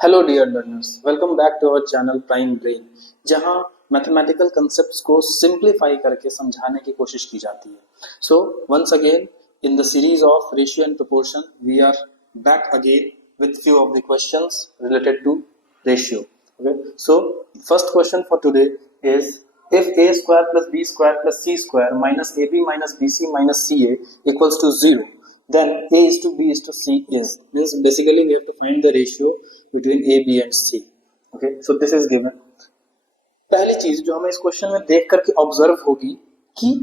Hello dear learners, welcome back to our channel Prime Brain, जहां mathematical concepts को simplify करके समझाने की कोशिश की जाती है। So once again in the series of ratio and proportion we are back again with few of the questions related to ratio. Okay, so first question for today is, if a square plus b square plus c square minus ab minus bc minus ca equals to 0, then a is to b is to c is, means basically we have to find the ratio between a b and c. Okay, so this is given. पहली चीज जो हमें इस question में देख करके observe होगी कि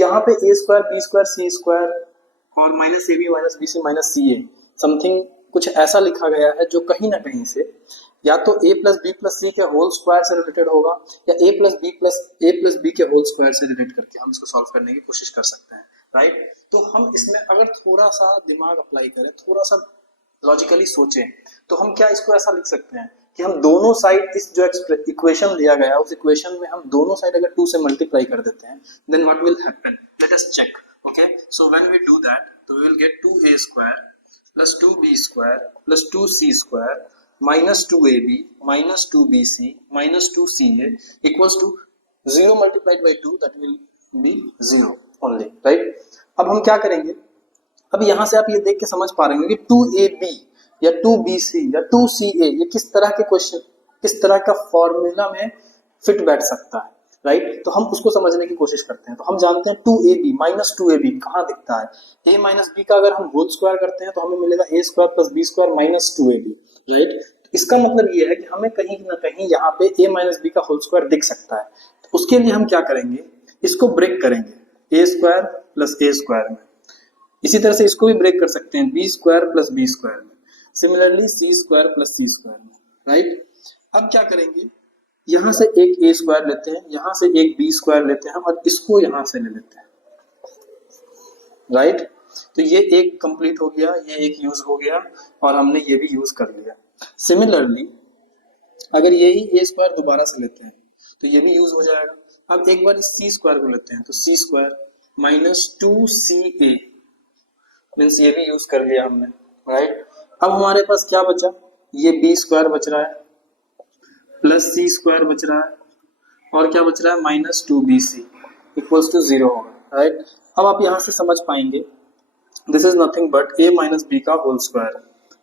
यहाँ पे a square b square c square और minus a b minus b c minus c a something कुछ ऐसा लिखा गया है जो कहीं ना कहीं से या तो a प्लस बी प्लस सी के होल स्क्वायर से रिलेटेड होगा या a प्लस बी के होल स्क्वायर से रिलेट करके हम इसको सॉल्व करने की कोशिश कर सकते हैं, राइट। तो हम इसमें अगर थोड़ा सा दिमाग अप्लाई करें, थोड़ा सा लॉजिकली सोचें, तो हम क्या इसको ऐसा लिख सकते हैं कि हम दोनों साइड इस जो इक्वेशन दिया गया है उस इक्वेशन में हम दोनों साइड अगर 2 से मल्टीप्लाई कर देते हैं, then what will happen, let us check. Okay, so when we do that तो we will get 2a square plus 2b square plus 2c square minus 2ab minus 2bc minus 2ca equals to 0 multiplied by 2, that will be 0 only, right। अब हम क्या करेंगे, अब यहां से आप ये देख के समझ पा रहे होंगे कि 2ab या 2bc या 2ca ये किस तरह के क्वेश्चन, किस तरह का फॉर्मूला में फिट बैठ सकता है, राइट। तो हम उसको समझने की कोशिश करते हैं। तो हम जानते हैं 2ab माइनस 2ab कहाँ दिखता है, a माइनस b का अगर हम होल स्क्वायर करते हैं तो हमें मिलेगा a square plus b square minus 2ab, right. तो इसका मतलब ये है कि हमें कहीं ना कहीं यहाँ पे a माइनस b का होल स्क्वायर दिख सकता है। तो उसके लिए हम क्या करेंगे, इसको ब्रेक करेंगे a square plus a square में। इसी तरह से इसको भी ब्रेक कर सकते हैं b square plus b square में, similarly c square plus c square में, राइट। अब क्या करेंगे, यहां से एक a स्क्वायर लेते हैं, यहां से एक b स्क्वायर लेते हैं और इसको यहां से ले लेते हैं, राइट। तो ये एक कंप्लीट हो गया, ये एक यूज हो गया और हमने ये भी यूज कर लिया। सिमिलरली अगर यही a स्क्वायर दोबारा से लेते हैं तो ये भी यूज हो जाएगा। अब एक बार इस c स्क्वायर को लेते हैं तो c square minus 2ca means ये भी यूज कर लिया हमने, राइट। अब हमारे पास क्या बचा, ये b स्क्वायर बच रहा है प्लस सी स्क्वायर बच रहा है और क्या बच रहा है माइनस 2bc इक्वल्स टू 0 होगा, राइट। अब आप यहां से समझ पाएंगे this is nothing but a minus b का whole square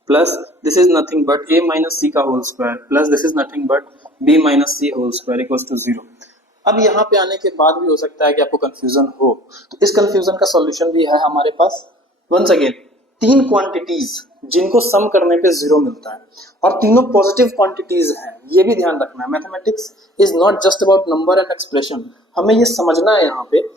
plus this is nothing but a minus c का whole square plus this is nothing but b minus c whole square equals to 0। अब यहाँ पे आने के बाद भी हो सकता है कि आपको कंफ्यूजन हो, तो इस कंफ्यूजन का सॉल्यूशन भी है हमारे पास। वंस अगेन, 3 क्वांटिटीज जिनको सम करने पे 0 मिलता है और तीनों पॉजिटिव क्वांटिटीज हैं, ये भी ध्यान रखना है। Mathematics is not just about number and expression, हमें ये समझना है यहाँ पे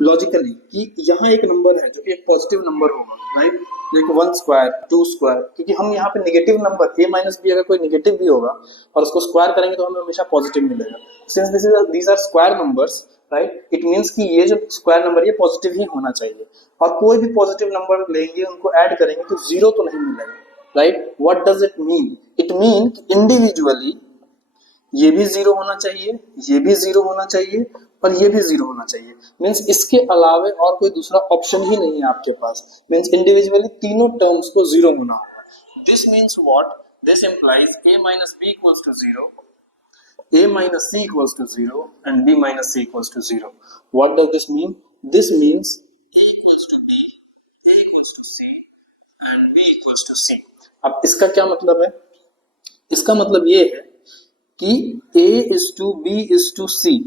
लॉजिकली कि यहाँ एक नंबर है जो कि एक पॉजिटिव नंबर होगा, राइट, लाइक 1 स्क्वायर 2 स्क्वायर, क्योंकि हम यहाँ पे negative number a minus B अगर कोई नेगेटिव भी होगा और उसको स्क्वायर करेंगे तो हमें हमेशा पॉजिटिव मिलेगा। Since these are square numbers, right, it means कि ये जो स्क्वायर नंबर ये पॉजिटिव ही होना चाहिए और कोई भी पॉजिटिव नंबर लेंगे उनको ऐड करेंगे तो 0 तो नहीं मिलेगा, right. What does it mean, it mean individually ये भी 0 होना चाहिए, ये भी 0 होना चाहिए और ये भी 0 होना चाहिए। मींस इसके अलावे और कोई दूसरा ऑप्शन ही नहीं है आपके पास। मींस इंडिविजुअली तीनों टर्म्स को 0 होना होगा। This means what, this implies a minus b equals to 0, a minus c equals to 0 and b minus c equals to 0. What does this mean? This means a equals to b, a equals to c and b equals to c. अब इसका क्या मतलब है, इसका मतलब ये है कि a is to b is to c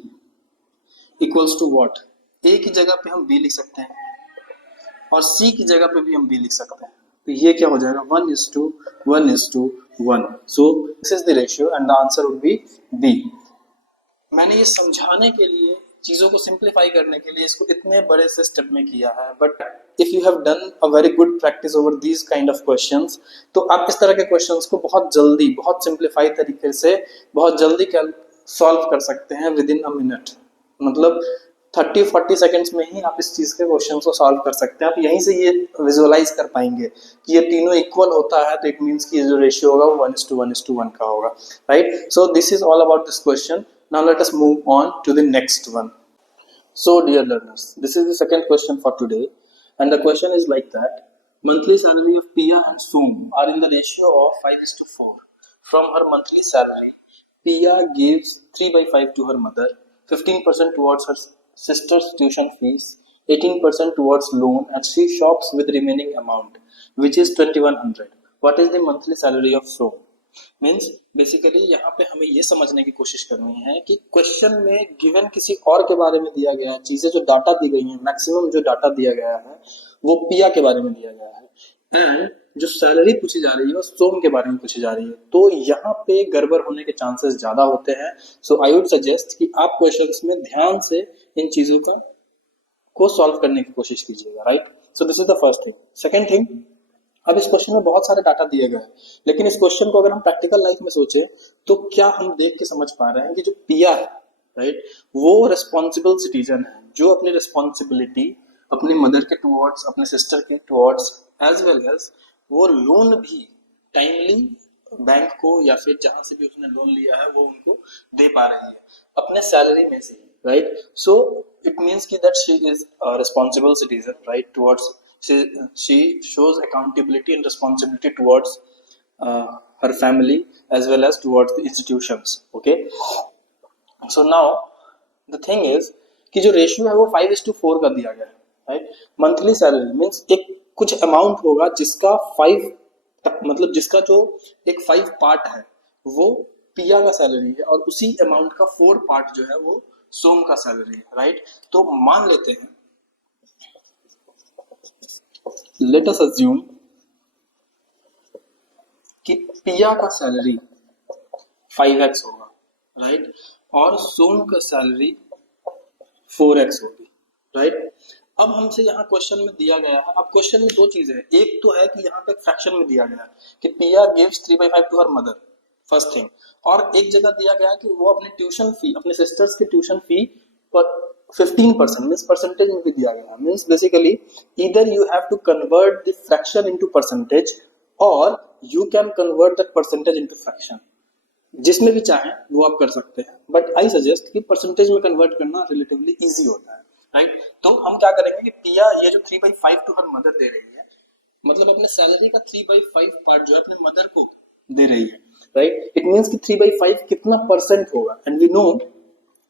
equals to what, a की जगह पे हम b लिख सकते हैं और c की जगह पे भी हम b लिख सकते हैं। तो ये क्या हो जाएगा 1 is to 1 is to 1. So this is the ratio and the answer would be B. मैंने ये समझाने के लिए, चीजों को सिंप्लीफाई करने के लिए इसको इतने बड़े से स्टेप में किया है, but if you have done a very good practice over these kind of questions तो आप इस तरह के क्वेश्चंस को बहुत जल्दी, बहुत सिंप्लीफाई तरीके से बहुत जल्दी सॉल्व कर सकते हैं विद इन अ मिनट। मतलब 30-40 सेकंड्स में ही आप इस चीज के क्वेश्चन को सॉल्व कर सकते हैं। आप यहीं से ये विजुअलाइज कर पाएंगे कि ये तीनों इक्वल होता है तो इट मींस कि ये जो रेशियो होगा वो 1:1:1 का होगा, right. So this is all about this question. Now let us move on to the next one. So dear learners, this is the second question for today and the question is like that: monthly salary of Pia and Soom are in the ratio of 5:4. from her monthly salary, Pia gives 3/5 to her mother, 15% towards her sister's tuition fees, 18% towards loan, and she shops with remaining amount, which is 2100. What is the monthly salary of Som? Means basically यहाँ पे हमें ये समझने की कोशिश करनी है कि क्वेश्चन में गिवन किसी और के बारे में दिया गया है, चीजें जो डाटा दी गई हैं, मैक्सिमम जो डाटा दिया गया है वो पिया के बारे में दिया गया है, एंड जो सैलरी पूछी जा रही है वो सोम के बारे में पूछी जा रही है, तो यहाँ पे गड़बड़ होने के चांसेस ज्यादा होते हैं। सो आई वुड सजेस्ट कि आप क्वेश्चंस में ध्यान से इन चीजों को सॉल्व करने की कोशिश कीजिएगा, right. So this is the first thing. Second thing, अब इस क्वेश्चन में बहुत सारे डाटा दिए गए हैं, लेकिन इस क्वेश्चन को अगर हम प्रैक्टिकल लाइफ में सोचे तो क्या हम देख के समझ पा रहे हैं कि जो पिया है, राइट, वो रिस्पॉन्सिबल सिटीजन है जो अपनी रिस्पॉन्सिबिलिटी अपने मदर के टुवर्ड्स, अपने सिस्टर के टुवर्ड्स, एज वेल एज वो लोन भी टाइमली बैंक को या फिर जहां से भी उसने लोन लिया है वो उनको दे पा रही है अपने सैलरी में से, राइट। सो इट मीन्स कि that she is a responsible citizen, right, towards she shows accountability and responsibility towards her family as well as towards the institutions, okay। so now the thing is कि जो ratio है वो 5:4 का दिया गया है, right. Monthly salary means एक कुछ अमाउंट होगा जिसका 5 मतलब जिसका जो एक 5 पार्ट है वो पिया का सैलरी है और उसी अमाउंट का 4 पार्ट जो है वो सोम का सैलरी है, राइट। तो मान लेते हैं, let us assume कि पिया का सैलरी 5x होगा, राइट, और सोम का सैलरी 4x होगी, राइट। अब हमसे यहाँ क्वेश्चन में दिया गया है, अब क्वेश्चन में दो चीजें हैं, एक तो है कि यहाँ पे फ्रैक्शन में दिया गया है कि Piya gives 3/5 to her mother, first thing, और एक जगह दिया गया है कि वो अपने ट्यूशन फी, अपने सिस्टर्स की ट्यूशन फी पर 15% मीन्स परसेंटेज में भी दिया गया, means basically either you have to convert the fraction into percentage और you can convert that percentage into fraction, जिसमें भी चाहें वो आप कर सकते हैं, बट आई सजेस्ट कि परसेंटेज में कन्वर्ट करना रिलेटिवली इजी होता है, राइट। तो हम क्या करेंगे कि पिया ये जो 3/5 टू हर मदर दे रही है, मतलब अपने सैलरी का 3/5 पार्ट जो है अपने मदर को दे रही है, राइट। इट मीन्स कि 3/5 कितना परसेंट होगा, एंड वी नो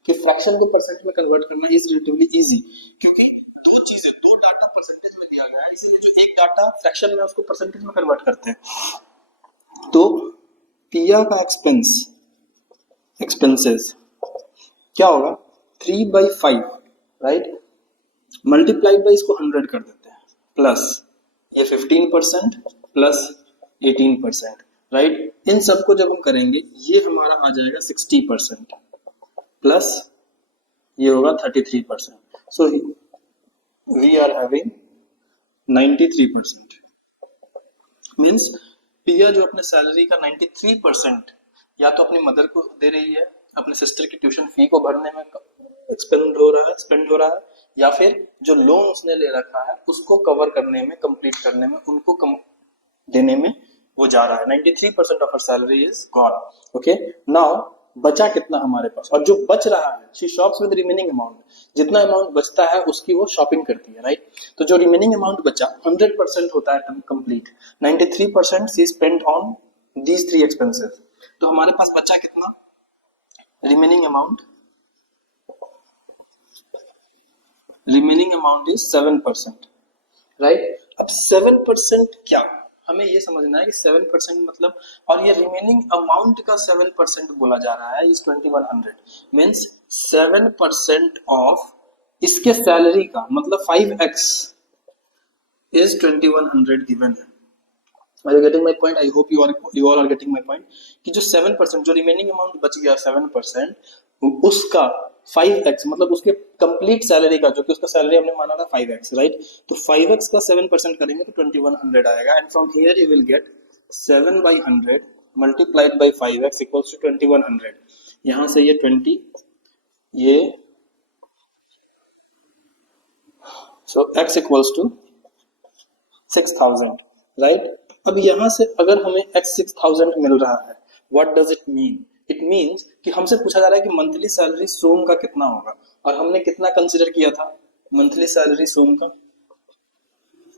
कि फ्रैक्शन को परसेंट में कन्वर्ट करना इज रिलेटिवली इजी, क्योंकि दो डाटा परसेंटेज में दिया गया है, इसीलिए जो एक डाटा फ्रैक्शन में उसको परसेंटेज में कन्वर्ट करते हैं। तो पिया का एक्सपेंसेस क्या होगा, 3/5, राइट, मल्टीप्लाइड बाई इसको 100 कर देते हैं, प्लस ये 15% प्लस 18%, राइट। इन सबको जब हम करेंगे ये हमारा आ जाएगा 60% प्लस ये होगा 33%, so we are having 93%। Means Piya जो अपने सैलरी का 93% या तो अपनी मदर को दे रही है, अपने सिस्टर की ट्यूशन फी को भरने में स्पेंड हो रहा है, या फिर जो लोन उसने ले रखा है उसको कवर करने में, कंप्लीट करने में, उनको देने में वो जा रहा है। 93% of her salary is gone, okay. Now बचा कितना हमारे पास, और जो बच रहा है she shops with remaining amount, जितना अमाउंट बचता है उसकी वो शॉपिंग करती है, राइट। तो जो रिमेनिंग अमाउंट बचा 100% होता है complete, 93% she spend on these 3 expenses. तो हमारे पास बचा कितना, रिमेनिंग अमाउंट इज 7%, राइट। अब 7% क्या, हमें ये समझना है कि 7% मतलब, और ये रिमेनिंग अमाउंट का 7% बोला जा रहा है इस 2100, मीन्स 7% ऑफ इसके सैलरी का, मतलब 5x इज 2100 गिवन है। Are you getting my point? I hope you all are getting my point कि जो 7% जो रिमेनिंग अमाउंट बच गया 7%, उसका 5x मतलब उसके कंप्लीट सैलरी का, जो कि उसका सैलरी हमने माना था 5x, राइट। तो 5x का 7% करेंगे तो 2100 आएगा, and from here you will get 7/100 multiplied by 5x equals to 2100। यहां से ये 20, ये so x equals to 6000, right. अब यहां से अगर हमें x 6000 मिल रहा है, what does it mean, it means कि हमसे पूछा जा रहा है कि मंथली सैलरी सोम का कितना होगा, और हमने कितना कंसीडर किया था मंथली सैलरी सोम का,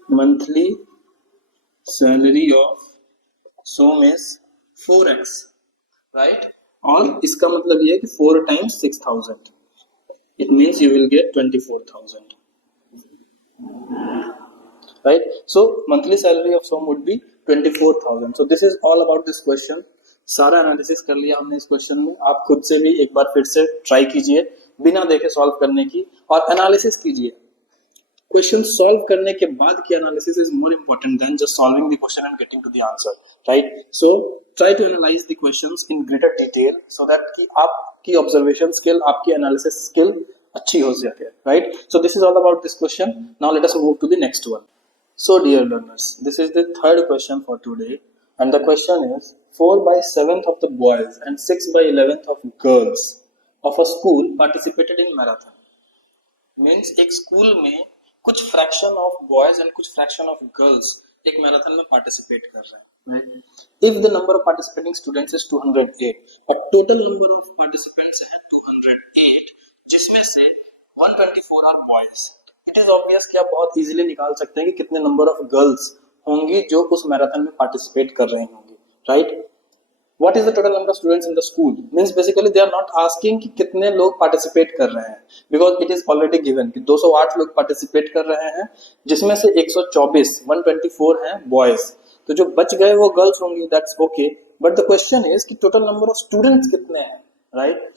monthly salary of Som is 4x, right. और इसका मतलब ये है कि 4 times 6,000, it means you will get 24,000, right? So monthly salary of some would be 24,000. So this is all about this question. सारा एनालिसिस कर लिया हमने इस क्वेश्चन में। आप खुद से भी एक बार फिर से ट्राई कीजिए बिना देखे सॉल्व करने की, और एनालिसिस कीजिए। क्वेश्चन सॉल्व करने के बाद की analysis is more important than just solving the question and getting to the answer, right? So try to analyze the questions in greater detail so that कि आपकी ऑब्जर्वेशन स्किल, आपकी analysis skill अच्छी हो सके, right? So this is all about this question. Now let us move to the next one. So dear learners, this is the third question for today, and the question is 4/7 of the boys and 6/11 of girls of a school participated in marathon. Means एक school में कुछ fraction of boys and कुछ fraction of girls एक marathon में participate कर रहे हैं। If the number of participating students is 208 और टोटल नंबर ऑफ पार्टिसिपेंट्स है 208, जिसमें से 124 are boys, it is obvious कि आप बहुत इजीली निकाल सकते हैं कि कितने नंबर ऑफ गर्ल्स होंगी जो उस मैराथन में पार्टिसिपेट कर रही होंगी, right? What is the total number of students in the school? Means basically they are not asking कि कितने लोग पार्टिसिपेट कर रहे हैं, because it is already given कि 208 लोग पार्टिसिपेट कर रहे हैं, जिसमें से 124 हैं बॉयज, तो जो बच गए वो गर्ल्स होंगी, that's okay. But the question is कि टोटल नंबर ऑफ स्टूडेंट्स कितने हैं, राइट,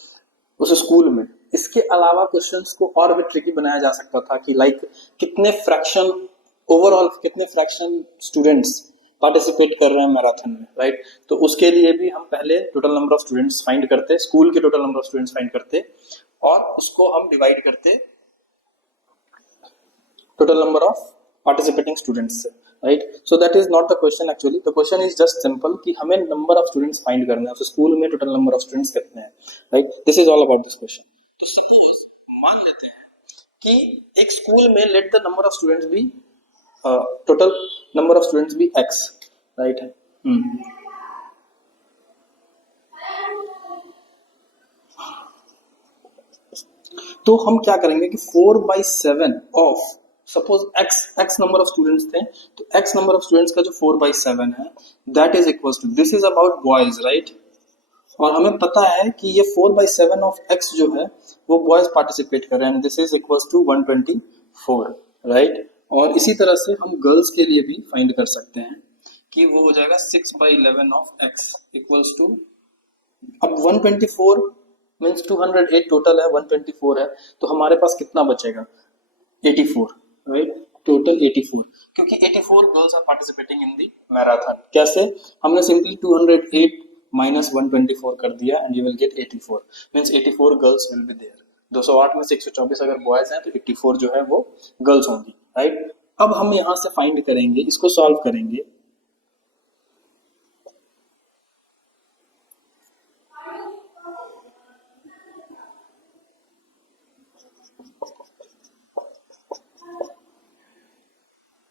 उस स्कूल में। इसके अलावा क्वेश्चंस को और भी ट्रिकी बनाया जा सकता था कि लाइक कितने फ्रैक्शन, ओवरऑल कितने फ्रैक्शन स्टूडेंट्स पार्टिसिपेट कर रहे हैं मैराथन में, राइट? तो उसके लिए भी हम पहले total number of students find करते, स्कूल के total number of students find करते, और उसको हम डिवाइड करते total number of participating students से, right? So that is not the question actually. The question is just simple कि हमें नंबर ऑफ स्टूडेंट्स फाइंड करने हैं, उस स्कूल में टोटल नंबर ऑफ स्टूडेंट्स कितने हैं, right? This is all about this question. Suppose मान लेते हैं कि एक स्कूल में let the number of students be total number of students भी x, राइट है। तो हम क्या करेंगे कि 4/7 of, suppose x number of students थे, तो x नंबर ऑफ स्टूडेंट्स का जो 4/7 है that is equal to, this is about boys, right? और हमें पता है कि ये 4/7 ऑफ x जो है वो बॉयज पार्टिसिपेट कर रहे हैं, this is equal to 124, right? और इसी तरह से हम गर्ल्स के लिए भी फाइंड कर सकते हैं कि वो हो जाएगा 6/11 ऑफ x इक्वल्स टू, अब 124 मीन्स 208 टोटल है, 124 है, तो हमारे पास कितना बचेगा? 84, राइट? टोटल 84, क्योंकि 84 girls are participating in the marathon. कैसे? हमने सिंपली 208 माइनस 124 कर दिया and you will get 84, means 84 girls will be there. 208 में से 124 अगर बॉयज हैं तो 84 जो है वो गर्ल्स होंगी, राइट? अब हम यहां से फाइंड करेंगे, इसको सॉल्व करेंगे।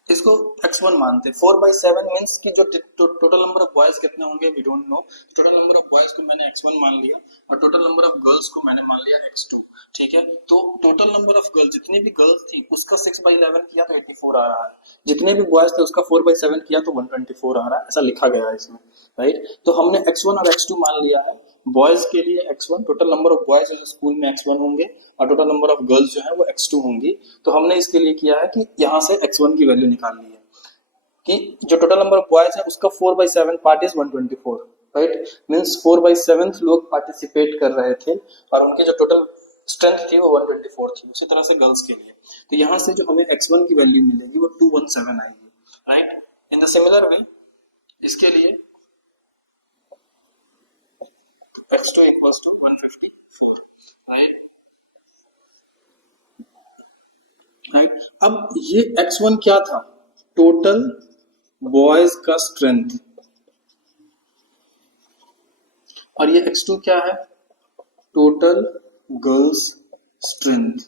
इसको x1 मानते, 4/7 मीन्स कि जो टोटल नंबर ऑफ बॉयज कितने होंगे we don't know. Total number of boys को मैंने x1 मान लिया और टोटल नंबर ऑफ गर्ल्स को मैंने मान लिया x2, ठीक है? तो टोटल नंबर ऑफ गर्ल्स, जितनी भी गर्ल्स थी उसका 6/11 किया तो 84 आ रहा है, जितने भी बॉयज थे उसका 4/7 किया तो 124 आ रहा है, ऐसा लिखा गया है इसमें, राइट? तो हमने x1 और x2 मान लिया है। बॉयज के लिए x1, total number of boys जो स्कूल में x1 होंगे, और टोटल नंबर ऑफ गर्ल्स जो है वो x2 होंगी। तो हमने इसके लिए किया है कि यहाँ से x1 की वैल्यू निकाल ली है कि जो टोटल नंबर ऑफ बॉयज है उसका 4/7 पार्ट इज 124, राइट? मींस 4/7 लोग पार्टिसिपेट कर रहे थे और उनकी जो टोटल स्ट्रेंथ थी वो 124 थी। उसी तरह से गर्ल्स के लिए, तो यहाँ से जो हमें x1 की वैल्यू मिलेगी वो 217 आएगी, right? In the similar way इसके लिए x2 equals to 154, राइट? अब ये x1 क्या था? टोटल बॉयज का स्ट्रेंथ, और ये x2 क्या है? Total girls strength,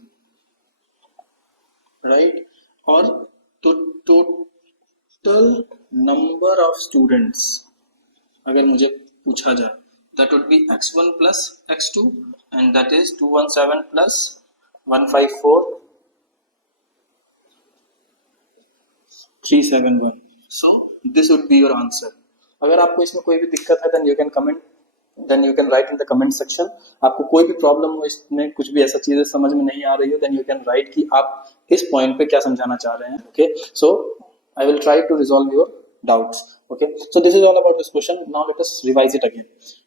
right? और तो टोटल नंबर ऑफ स्टूडेंट्स अगर मुझे पूछा जाए, that would be x1 plus x2 and that is 217 plus 154 371. So this would be your answer. अगर आपको इसमें कोई भी दिक्कत है then you can comment then you can write in the comment section. आपको कोई भी प्रॉब्लम हो, इसमें कुछ भी ऐसा चीजें समझ में नहीं आ रही हो, देन यू कैन राइट कि आप इस पॉइंट पे क्या समझाना चाह रहे हैं। Okay, so I will try to resolve your doubts. Okay, so this is all about this question. Now let us revise it again.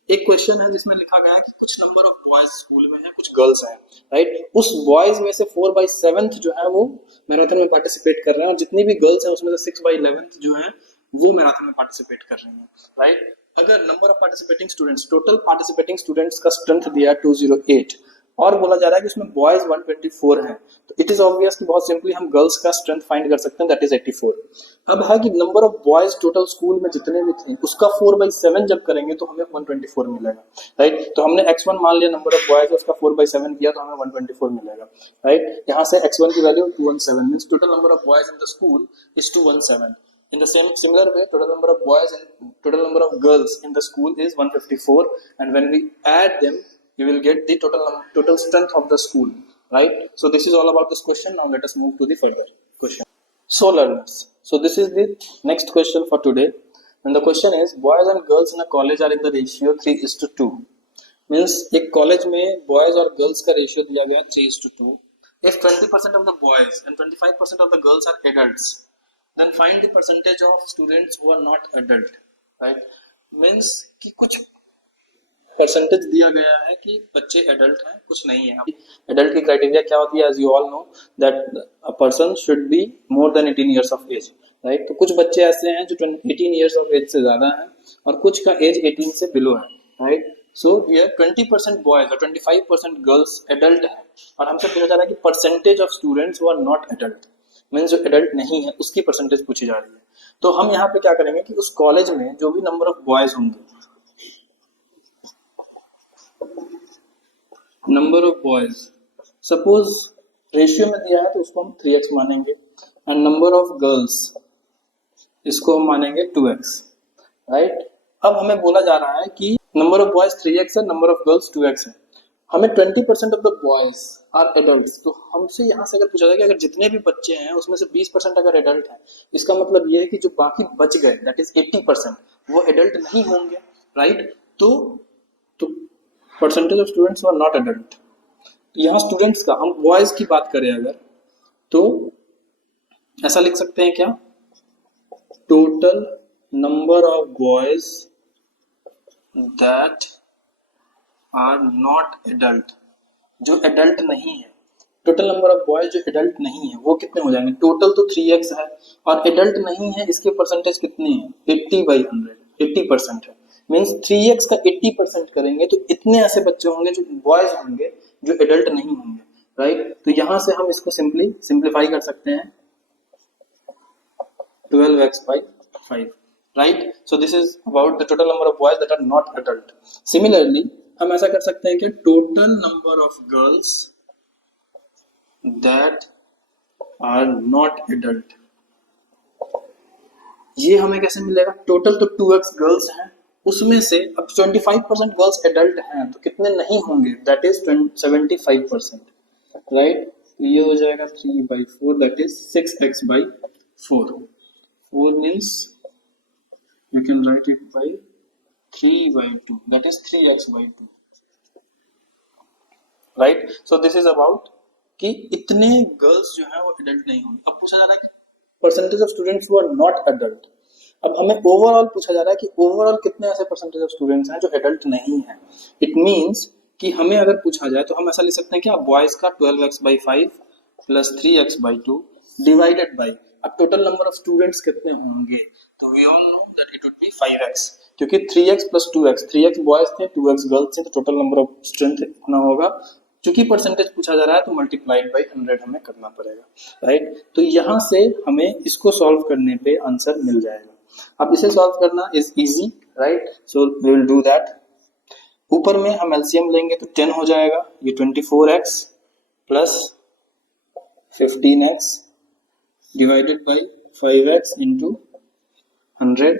एक क्वेश्चन है जिसमें लिखा गया है कि कुछ नंबर ऑफ बॉयज स्कूल में है, कुछ गर्ल्स हैं, राइट। उस बॉयज में से 4/7 जो है वो मैराथन में पार्टिसिपेट कर रहे हैं, और जितनी भी गर्ल्स हैं उसमें से 6/11 जो है वो मैराथन में पार्टिसिपेट कर रही हैं, राइट। अगर number of participating students, total participating students का स्ट्रेंथ दिया 208, और बोला जा रहा है कि उसमें बॉयज 124 हैं, तो इट इज ऑब्वियस कि बहुत सिंपली हम गर्ल्स का स्ट्रेंथ फाइंड कर सकते हैं, दैट इज 84। अब है कि number of boys total school में जितने भी थे उसका 4/7 जब करेंगे तो हमें 124 मिलेगा, राइट। तो हमने x1 मान लिया नंबर ऑफ बॉयज, उसका 4/7 किया तो हमें 124 मिलेगा, राइट। यहाँ से x1 की value 217 means total number of boys in the school is 217। In the similar way, total number of boys and total number of girls in the school is 154, and when we add them, you will get the total strength of the school, right? So this is all about this question. Now let us move to the further question. So learners, so this is the next question for today, and the question is boys and girls in a college are in the ratio 3:2. Means एक college में boys और girls का ratio दिया गया 3:2. If 20% of the boys and 25% of the girls are adults, then find the percentage of students who are not adult, right? Means कि कुछ percentage दिया गया है कि बच्चे एडल्ट हैं, कुछ नहीं है। एडल्ट की क्राइटेरिया क्या होती है? As you all know that a person should be more than 18 years of age, right. तो कुछ बच्चे ऐसे हैं जो 18 इयर्स ऑफ एज से ज्यादा हैं और कुछ का एज 18 से बिलो है, राइट। सो हियर 20% बॉयज और 25% गर्ल्स एडल्ट है, और हमसे पूछा जा रहा है कि percentage of students who are not adult, means जो एडल्ट नहीं है उसकी परसेंटेज पूछी जा रही है। तो हम यहाँ पे क्या करेंगे कि उस कॉलेज में जो भी नंबर ऑफ बॉयज होंगे, number of boys suppose ratio में दिया है तो उसको हम 3x मानेंगे, एंड नंबर ऑफ गर्ल्स इसको हम मानेंगे 2x, राइट। अब हमें बोला जा रहा है कि नंबर ऑफ बॉयज 3x है, नंबर ऑफ गर्ल्स 2x है। हमें 20% of the boys are adult, तो हमसे यहाँ से अगर पूछा जाए कि अगर जितने भी बच्चे हैं उसमें से 20% अगर एडल्ट है, इसका मतलब ये है कि जो बाकी बच गए दैट इज 80% वो एडल्ट नहीं होंगे, राइट। तो percentage of students are not adult. यहाँ स्टूडेंट्स का हम बॉयज की बात करें अगर, तो ऐसा लिख सकते हैं क्या, total number of boys that are not adult, जो एडल्ट नहीं है। टोटल नंबर ऑफ बॉयज जो एडल्ट नहीं है वो कितने हो जाएंगे? टोटल तो 3x है और एडल्ट नहीं है, इसके परसेंटेज कितनी है? 80/100, 80% है। मींस 3x का 80% करेंगे तो इतने ऐसे बच्चे होंगे जो बॉयज होंगे जो एडल्ट नहीं होंगे, राइट। तो यहां से हम इसको सिंप्लीफाई कर सकते हैं 12x/5, right? So this is about the total number of boys that are not adult. Similarly, हम ऐसा कर सकते हैं कि total number of girls that are not adult, ये हमें कैसे मिलेगा? टोटल तो 2x गर्ल्स हैं, उसमें से अब 25% गर्ल्स एडल्ट हैं तो कितने नहीं होंगे? That is 75%, right. तो ये हो जाएगा 3/4 that is 6x/4. 4 means you can write it by 3/2 that is 3x/2, right? So this is about कि इतने गर्ल्स जो है वो एडल्ट नहीं होंगे। अब पूछा जा रहा है percentage of students who are not adult. अब हमें ओवरऑल पूछा जा रहा है कि ओवरऑल कितने ऐसे परसेंटेज ऑफ स्टूडेंट्स हैं जो एडल्ट नहीं है। इट मींस कि हमें अगर पूछा जाए तो हम ऐसा लिख सकते हैं क्या, बॉयज का 12x/5 plus 3x/2 divided by, अब टोटल नंबर ऑफ स्टूडेंट्स कितने होंगे? तो we all know that it would be 5x, क्योंकि 3x plus 2x, 3x boys थे 2x गर्ल्स थे, तो टोटल नंबर ऑफ स्ट्रेंथ इतना होगा। चूंकि परसेंटेज पूछा जा रहा है तो मल्टीप्लाइड बाई 100 हमें करना पड़ेगा, राइट। तो यहां से हमें इसको सॉल्व करने पे आंसर मिल जाएगा। अब इसे सॉल्व करना is easy, right. So we will do that. ऊपर में हम एलसीएम लेंगे तो 10 हो जाएगा, ये 24x plus 15x divided by 5x into 100,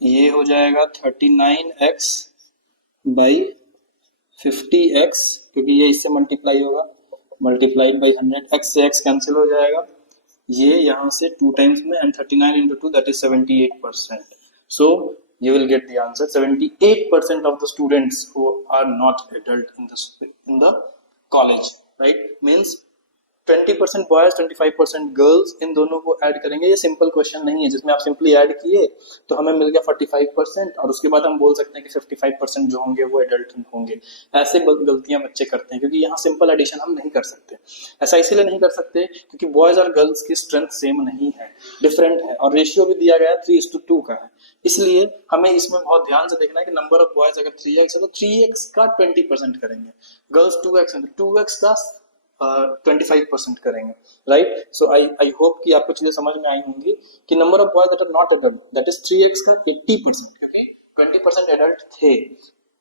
ये हो जाएगा 39x बाई 50x, क्योंकि ये इससे मल्टीप्लाई होगा, मल्टीप्लाइड बाई 100, x से x कैंसिल हो जाएगा, ये यहाँ से 2 टाइम्स में, and 39 into 2 that is 78%. So you will get the answer 78% of the students who are not adult in the college, right? Means 20% boys 25% girls, इन दोनों को ऐड करेंगे। ये सिंपल क्वेश्चन नहीं है जिसमें आप सिंपली ऐड किए तो हमें मिल गया 45% और उसके बाद हम बोल सकते हैं कि 55% जो होंगे वो एडल्ट होंगे। ऐसे गलतियां बच्चे करते हैं क्योंकि यहाँ सिंपल एडिशन हम नहीं कर सकते। ऐसा इसीलिए नहीं कर सकते क्योंकि बॉयज और गर्ल्स की स्ट्रेंथ सेम नहीं है, डिफरेंट है, और रेशियो भी दिया गया 3:2 का है। इसलिए हमें इसमें बहुत ध्यान से देखना है कि नंबर ऑफ बॉयज अगर 3x है तो 3x का 20% करेंगे, गर्ल्स 2x है तो 2x का 25% करेंगे, राइट? सो आई होप कि आपको चीजें समझ में आई होंगी कि number of boys that are not adult that is 3x का 80%, क्योंकि 20% एडल्ट थे,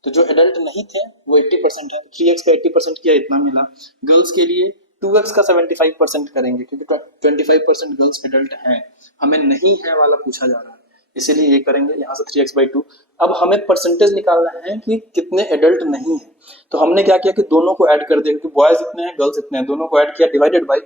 तो जो एडल्ट नहीं थे वो 80% है, 3x का 80% किया, इतना मिला। गर्ल्स के लिए 2x का 75% करेंगे क्योंकि 25% गर्ल्स एडल्ट हैं, हमें नहीं है वाला पूछा जा रहा है, इसीलिए ये करेंगे यहाँ से 3x/2। अब हमें परसेंटेज निकालना है कि कितने एडल्ट नहीं है, तो हमने क्या किया कि दोनों को ऐड कर दिया, क्योंकि बॉयज इतने हैं गर्ल्स इतने हैं, दोनों को ऐड किया, divided by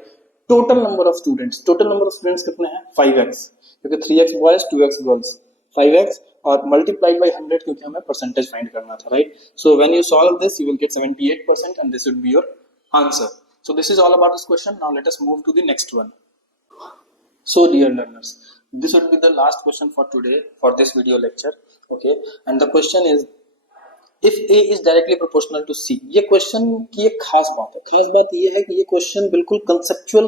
total number of students. Total number of students कितने हैं? 5x, क्योंकि 3x boys 2x girls, 5x और मल्टीप्लाइड बाय 100 क्योंकि हमें परसेंटेज फाइंड करना था, right? So when you solve this you will get 78% and this would be your answer. So this is all about this question. Now let us move to the next one. So dear learners, this would be the last question for today for this video lecture, okay? And the question is, if A is directly proportional to C। ये question की एक खास बात है, खास बात ये है कि ये क्वेश्चन बिल्कुल कंसेप्चुअल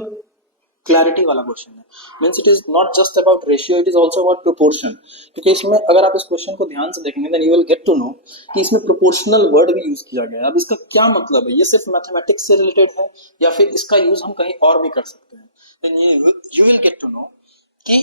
क्लैरिटी वाला क्वेश्चन है। Means it is not just about ratio, it is also about proportion, क्योंकि इसमें अगर आप इस क्वेश्चन को ध्यान से देखेंगे then you will get to know कि इसमें प्रोपोर्शनल वर्ड भी यूज किया गया है। अब इसका क्या मतलब है? ये सिर्फ मैथमेटिक्स से रिलेटेड है या फिर इसका यूज हम कहीं और भी कर सकते हैं? Then you will get to know कि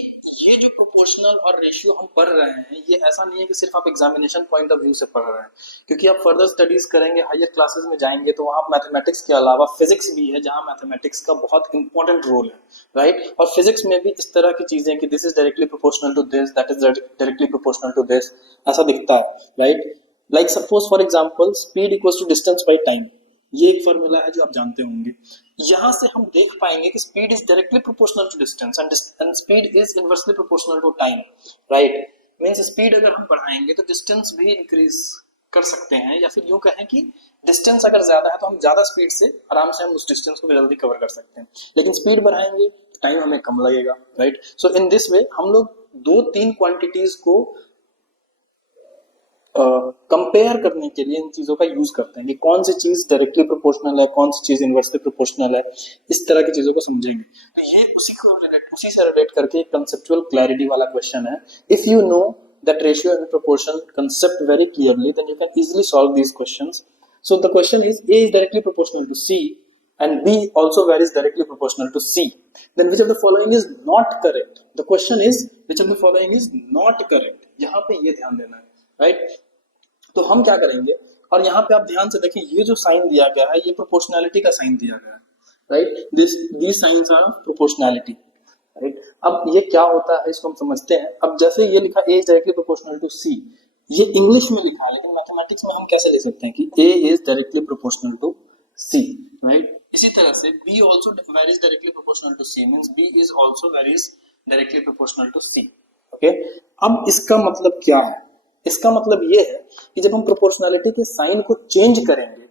ये जो प्रोपोर्शनल और रेशियो हम पढ़ रहे हैं ये ऐसा नहीं है कि सिर्फ आप एग्जामिनेशन पॉइंट ऑफ व्यू से पढ़ रहे हैं, क्योंकि आप फर्दर स्टडीज करेंगे, हायर क्लासेस में जाएंगे तो वहां मैथमेटिक्स के अलावा फिजिक्स भी है जहां मैथमेटिक्स का बहुत इंपॉर्टेंट रोल है, राइट? और फिजिक्स में भी इस तरह की चीजें कि this is directly proportional to this, that is directly proportional to this, ऐसा दिखता है, right? Like suppose for example speed equals to distance by time, ये एक फॉर्मूला है जो आप जानते होंगे। यहां से हम देख पाएंगे कि speed is directly proportional to distance and speed is inversely proportional to time, right? Means speed अगर हम बढ़ाएंगे तो डिस्टेंस भी इंक्रीज कर सकते हैं, या फिर यूं कहें कि डिस्टेंस अगर ज्यादा है तो हम ज्यादा स्पीड से आराम से हम उस डिस्टेंस को जल्दी कवर कर सकते हैं, लेकिन स्पीड बढ़ाएंगे तो टाइम हमें कम लगेगा, right? So in this way हम लोग 2-3 क्वांटिटीज को कंपेयर करने के लिए इन चीजों का यूज करते हैं कि कौन सी चीज डायरेक्टली प्रोपोर्शनल है, कौन सी चीज इनवर्सली प्रोपोर्शनल है, इस तरह की चीजों को समझेंगे। तो ये उसी से रिलेट करके एक कंसेप्चुअल क्लैरिटी वाला क्वेश्चन है। If you know that ratio and proportion concept very clearly then you can easily solve these questions. So the question is A is directly proportional to C and B also varies directly proportional to C, then which of the following is not correct? The question is which of the following is not correct, यहाँ पे ये ध्यान देना है, right? तो हम क्या करेंगे, और यहाँ पे आप ध्यान से देखें ये जो साइन दिया गया है ये प्रोपोर्शनैलिटी का साइन दिया गया है, right? This signs are proportionality, right? अब ये क्या होता है इसको हम समझते हैं। अब जैसे ये लिखा A is directly proportional to C, ये इंग्लिश में लिखा है, लेकिन मैथमेटिक्स में हम कैसे लिख सकते हैं कि A is directly proportional to C, right? इसी तरह से B also varies directly proportional to C means B is also varies directly proportional to C, okay? अब इसका मतलब क्या है? इसका मतलब ये है कि जब हम प्रोपोर्शनैलिटी के साइन को चेंज करेंगे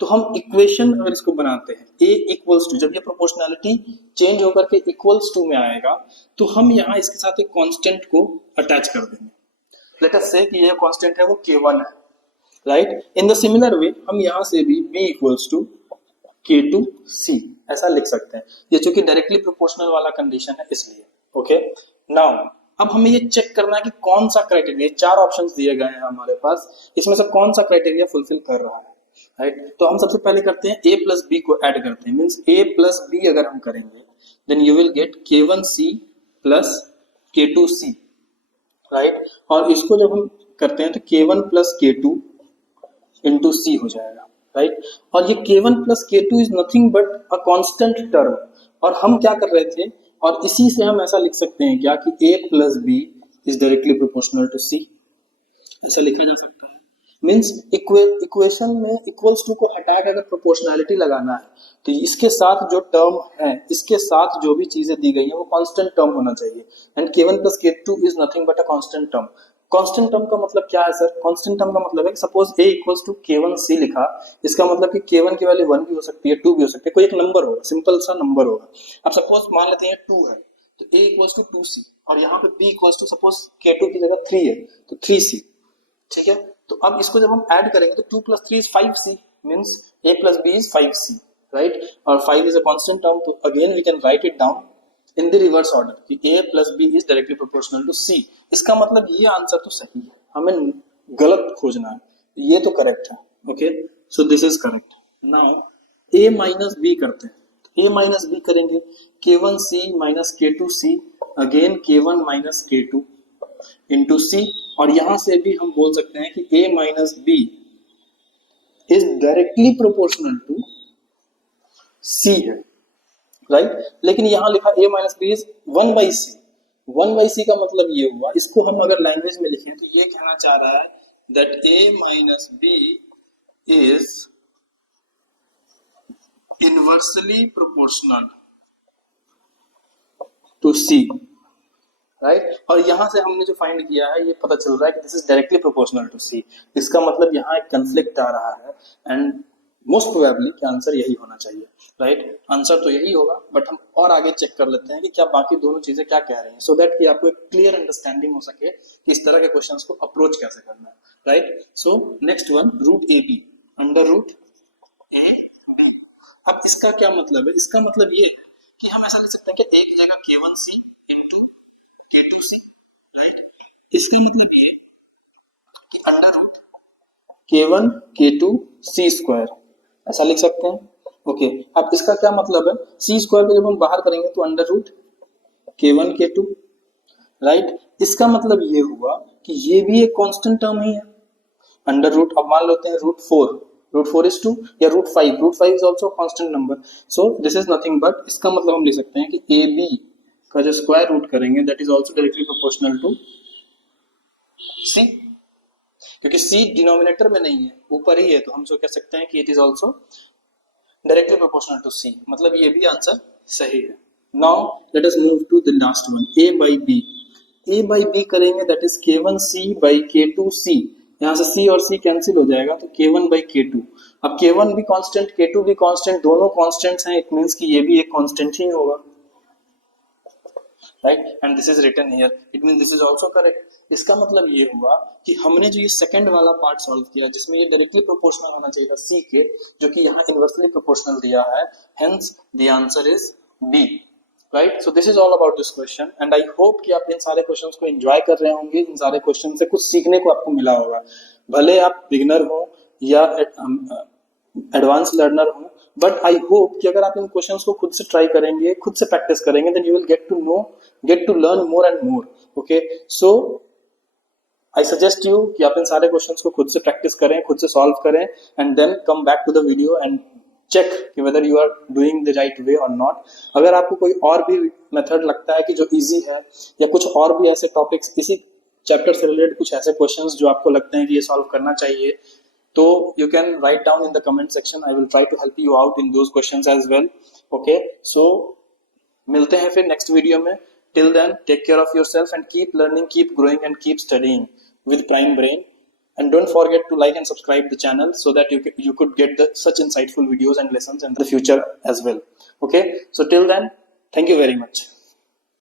तो हम इक्वेशन अगर इसको बनाते हैं A इक्वल्स टू, जब ये प्रोपोर्शनैलिटी चेंज होकर के इक्वल्स टू में आएगा तो हम यहाँ इसके साथ एक कांस्टेंट को अटैच कर देंगे। लेट अस से कि ये कांस्टेंट है वो K1 है, right? In the similar way हम यहाँ से भी B इक्वल्स टू K2C ऐसा लिख सकते हैं, ये चूंकि डायरेक्टली प्रोपोर्शनल वाला कंडीशन है इसलिए, ओके? नाउ अब हमें ये चेक करना है कि कौन सा क्राइटेरिया, 4 ऑप्शंस दिए गए हैं हमारे पास, इसमें से कौन सा क्राइटेरिया फुलफिल कर रहा है, राइट? तो हम सबसे पहले करते हैं A प्लस B को ऐड करते हैं। मींस A प्लस B अगर हम करेंगे then you will get K1C plus K2C, right? और इसको जब हम करते हैं तो K1 plus K2 into C हो जाएगा, राइट? और ये K1 plus K2 is nothing but a constant term, और हम क्या कर रहे थे, और इसी से हम ऐसा लिख सकते हैं क्या कि A plus B is directly proportional to C, ऐसा लिखा जा सकता है। मींस इक्वेशन में इक्वल्स टू को हटा के अगर प्रोपोर्शनैलिटी लगाना है तो इसके साथ जो टर्म है, इसके साथ जो भी चीजें दी गई है वो कांस्टेंट टर्म होना चाहिए, and K1 plus K2 is nothing but a constant term. Constant term का मतलब क्या है सर? कांस्टेंट टर्म का मतलब है suppose a equals to k1c लिखा, इसका मतलब कि k1 की वैल्यू 1 भी हो सकती है, 2 भी हो सकती है, कोई एक नंबर होगा, सिंपल सा नंबर होगा। अब सपोज मान लेते हैं 2 है तो a इक्वल्स टू 2c और यहाँ पे b equals to suppose k2 की जगह 3 है तो 3c, ठीक है। तो अब इसको जब हम ऐड करेंगे तो 2 + 3 is 5c, means a + b is 5c, right. और 5 is a constant term, तो again we can write it down in the reverse order कि a + b is directly proportional to c। इसका मतलब ये आंसर तो सही है, हमें गलत खोजना है, ये तो करेक्ट है। Okay, so this is correct. Now a - b करते हैं, तो a - b करेंगे k1c - k2c, again k1 - k2 into c, और यहां से भी हम बोल सकते हैं कि a - b is directly proportional to c है, राइट। लेकिन यहां लिखा a - b is 1/c, 1/c का मतलब ये हुआ, इसको हम अगर लैंग्वेज में लिखें तो ये कहना चाह रहा है that a - b is inversely proportional to c, right. और यहां से हमने जो फाइंड किया है ये पता चल रहा है कि this is directly proportional to c। इसका मतलब यहाँ एक कंफ्लिक्ट आ रहा है एंड मोस्ट प्रोबेबली कि आंसर यही होना चाहिए, राइट। आंसर तो यही होगा, बट हम और आगे चेक कर लेते हैं कि क्या बाकी दोनों चीजें क्या कह रही हैं, सो दैट कि आपको एक क्लियर अंडरस्टैंडिंग हो सके कि इस तरह के क्वेश्चंस को अप्रोच कैसे करना है, right. So next one, root A B, under root A B. अब इसका क्या मतलब है? इसका मतलब ये कि हम ऐसा लिख सकते हैं कि a की जगह k1c इंटू k2c, राइट। इसका मतलब ये कि under root k1 k2 c square, ऐसा लिख सकते हैं। ओके, अब इसका क्या मतलब है? c स्क्वायर को जब हम बाहर करेंगे तो under root k1 k2, right. इसका मतलब ये हुआ कि ये भी एक कांस्टेंट टर्म ही है, अंडर रूट। अब मान लेते हैं रूट 4 इज 2 या root 5 is also constant number, so this is nothing but, इसका मतलब हम लिख सकते हैं कि ए बी का जो स्क्वायर रूट करेंगे that is also directly proportional to c, क्योंकि सी डिनोमिनेटर में नहीं है, ऊपर ही है, तो हम जो कह सकते हैं कि it is also directly proportional to c, मतलब ये भी आंसर सही है। Now let us move to the last one, a by b करेंगे that is k1c by k2c, यहाँ से c और c कैंसिल हो जाएगा तो k1 by k2। अब k1 भी कांस्टेंट k2 भी कांस्टेंट, दोनों कांस्टेंट्स हैं, इट मींस कि ये भी एक कांस्टेंट ही होगा, right. And this is written here, it means this is also correct. इसका मतलब ये हुआ कि हमने जो ये सेकंड वाला पार्ट सॉल्व किया जिसमें ये डायरेक्टली प्रोपोर्शनल होना चाहिए था c के, जो कि यहाँ इनवर्सली प्रोपोर्शनल दिया है, hence the answer is b, right. So this is all about this question and I hope कि आप इन सारे क्वेश्चंस को एंजॉय कर रहे होंगे, इन सारे क्वेश्चन से कुछ सीखने को आपको मिला होगा, भले आप बिगिनर हो या एडवांस लर्नर हो, बट आई होप कि अगर आप इन क्वेश्चंस को खुद से ट्राई करेंगे, खुद से प्रैक्टिस करेंगे, then you will get to learn more and more. Okay, so I suggest you कि आप इन सारे क्वेश्चंस को खुद से प्रैक्टिस करें, खुद से सॉल्व करें and then come back to the video and check कि whether you are doing the right way और नॉट। अगर आपको कोई और भी मेथड लगता है कि जो इजी है, या कुछ और भी ऐसे टॉपिक्स इसी चैप्टर से रिलेटेड कुछ ऐसे क्वेश्चंस जो आपको लगते हैं कि ये सॉल्व करना चाहिए, तो you can write down in the comment section. I will try to help you out in those questions as well. Okay, so मिलते हैं फिर next वीडियो में। Till then, take care of yourself and keep learning, keep growing and keep studying with Prime Brain. And don't forget to like and subscribe the channel so that you could get such insightful videos and lessons in the future as well. Okay, so till then, thank you very much.